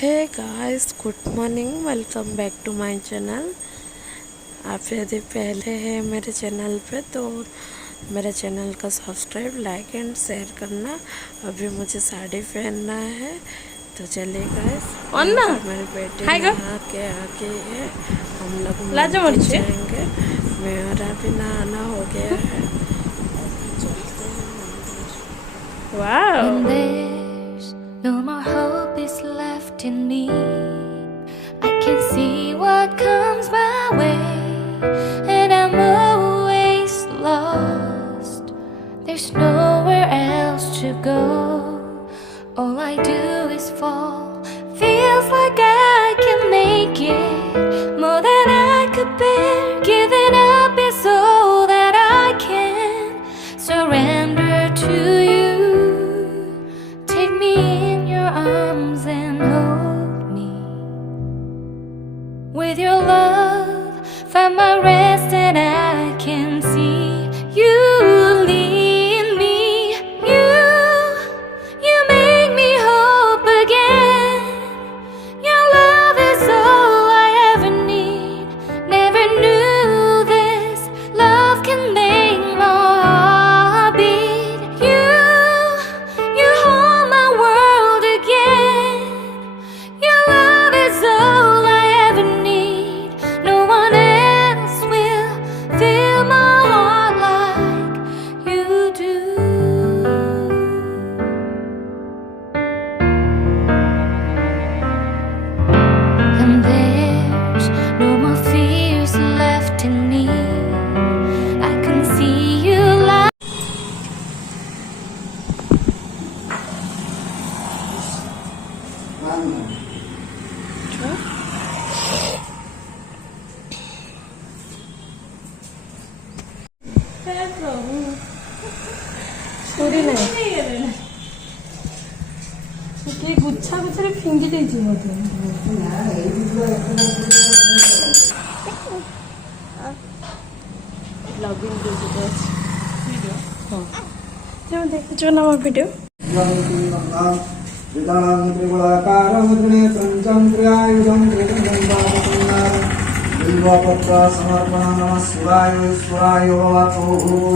Hey guys, good morning. Welcome back to my channel. आप यदि पहले हैं मेरे चैनल पे तो मेरे चैनल का सब्सक्राइब, लाइक एंड शेयर करना। अभी मुझे साड़ी पहनना है तो चलिए गाइस। मेरे बेटे नहा के आके है, हम लोग मंदिर जाएंगे। मेरा भी नहाना हो गया है, चलते हैं मंदिर। When there's no more hope is left in me, I can see what comes my way, and I'm always lost. There's nowhere else to go. All I do is fall. Feels like I can make it more than I could bear. Giving up is all that I can surrender to you. Take me in your arms and hold me. With your love, find my rest and I can see you lead me. You make me hope again. Your love is all I ever need. Never knew this love can make my heart beat. You hold my world again. Your love is all I ever need. No one else will fill my heart like you do. And there's no more fears left in me. I can see you light. ଛୁରୀ ନାହିଁ, କିଏ ଗୁଚ୍ଛା ଗୁଚ୍ଛାରେ ଫିଙ୍ଗି ଦେଇଛି ବୋଧେ। Logging video ଅଛି। ହଁ, তুমি দেখেছো না আমার ভিডিও? समर्पण नमः शिवाय ईश्वराय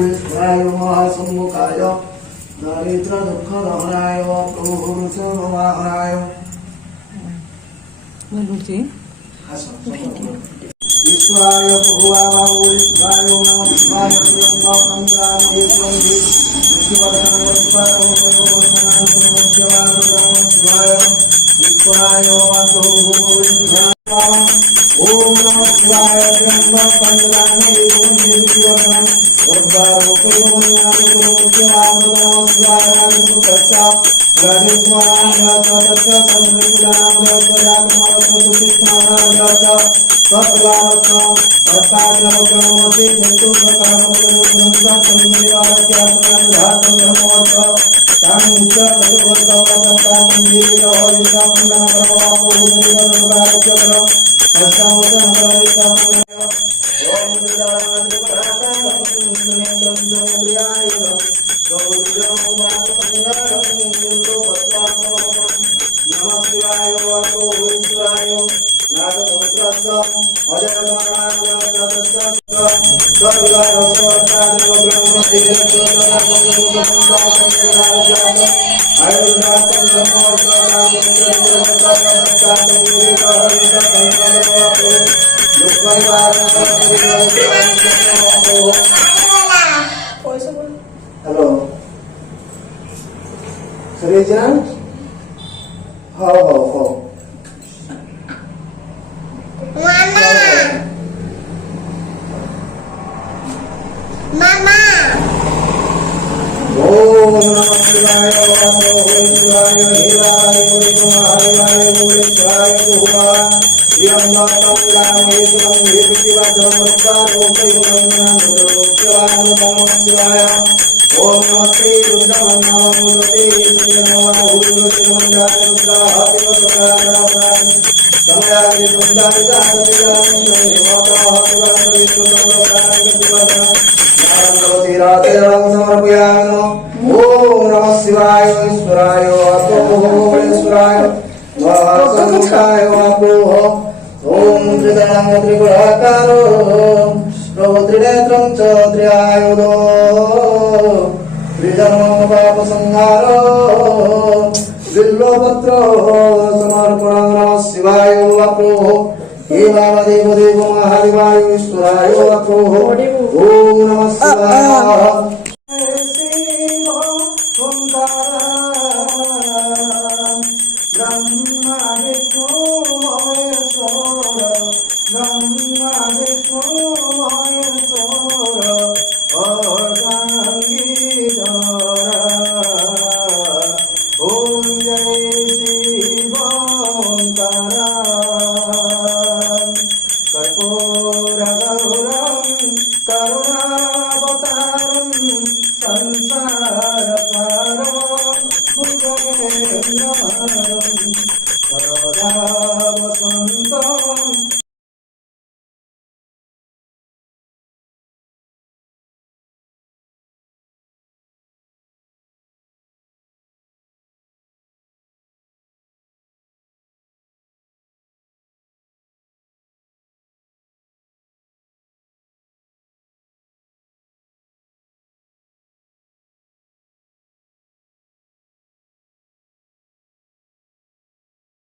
ईश्वराय महासम्मुखाय दरिद्र दुःख दहनाय प्रभुवाहनाय ईश्वराय प्रभुवाहनाय नमः शिवाय ईश्वराय ओम नमः शिवाय जन्म पंचदान एवं निर्विवरण वर्गारो कुलमन्यानो कुलमुख्यराम शिवाय नामोत्तसा राजेश्वराय तत्तस्य संविदानां रक्षयात्मावस्तु कृष्णानां सत्वावत्सं अर्थात्मकमते जन्तु प्रकारमकरणं संविदारक्यात्मनां धातं धर्मवत्स तां उच्च वसुवत्सवत्तां दीर्घ हेलो सरेजन हो मामा ओम नमः शिवाय शिवाय हिराय हरिवाय शिवाय भुवा यम्बतं रामेश्वरं देवदेवं नमः शिवाय ओम नमस्ते रुद्रमन्नमूर्ते श्रीनमोरुद्रमन्दाय रुद्राहतिवत्राय समयाग्नि समर्पयामि। ओम नमः शिवाय ईश्वराय ईश्वराय वासुदेवाय वापोः ॐ त्रिदलं त्रिगुणाकारो प्रभु त्रिनेत्रं च त्र्यायुधो त्रिजन्मपापसंहारो बिल्वपत्रो समर्पणं नमः शिवाय वापोः हे वामदेव देव महादेवाय ईश्वराय वापोः ॐ नमः शिवाय Brahma Vishnu